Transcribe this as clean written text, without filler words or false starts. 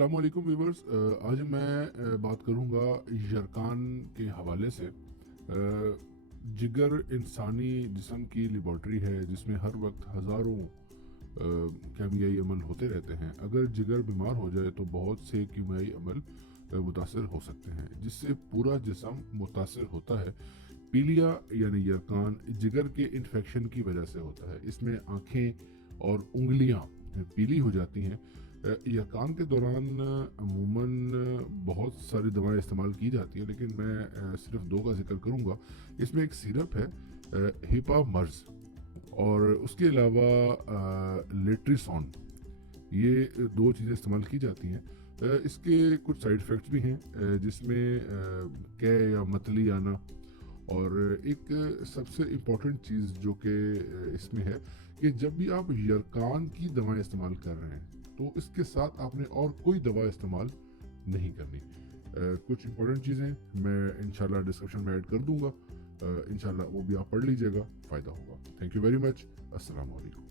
अस्सलाम वालेकुम व्यूवर्स। आज मैं बात करूंगा यरकान के हवाले से। जिगर इंसानी जिस्म की लेबॉर्ट्री है जिसमें हर वक्त हज़ारों कीमियाई अमल होते रहते हैं। अगर जिगर बीमार हो जाए तो बहुत से कीमियाई अमल मुतासर हो सकते हैं जिससे पूरा जिस्म मुतासर होता है। पीलिया यानी यरकान जिगर के इन्फेक्शन की वजह से होता है। इसमें आँखें और उंगलियाँ पीली हो जाती हैं। यरकान के दौरान अमूमन बहुत सारी दवाएं इस्तेमाल की जाती हैं, लेकिन मैं सिर्फ दो का जिक्र करूंगा। इसमें एक सिरप है हिपा मर्ज, और उसके अलावा लेट्रिसॉन। ये दो चीज़ें इस्तेमाल की जाती हैं। इसके कुछ साइड इफ़ेक्ट्स भी हैं, जिसमें कै या मतली आना, और एक सबसे इम्पॉर्टेंट चीज़ जो कि इसमें है कि जब भी आप यरकान की दवाएं इस्तेमाल कर रहे हैं तो इसके साथ आपने और कोई दवा इस्तेमाल नहीं करनी। कुछ इम्पॉर्टेंट चीज़ें मैं इंशाल्लाह डिस्क्रिप्शन में ऐड कर दूंगा। इंशाल्लाह वो भी आप पढ़ लीजिएगा, फ़ायदा होगा। Thank you very much. अस्सलाम वालेकुम।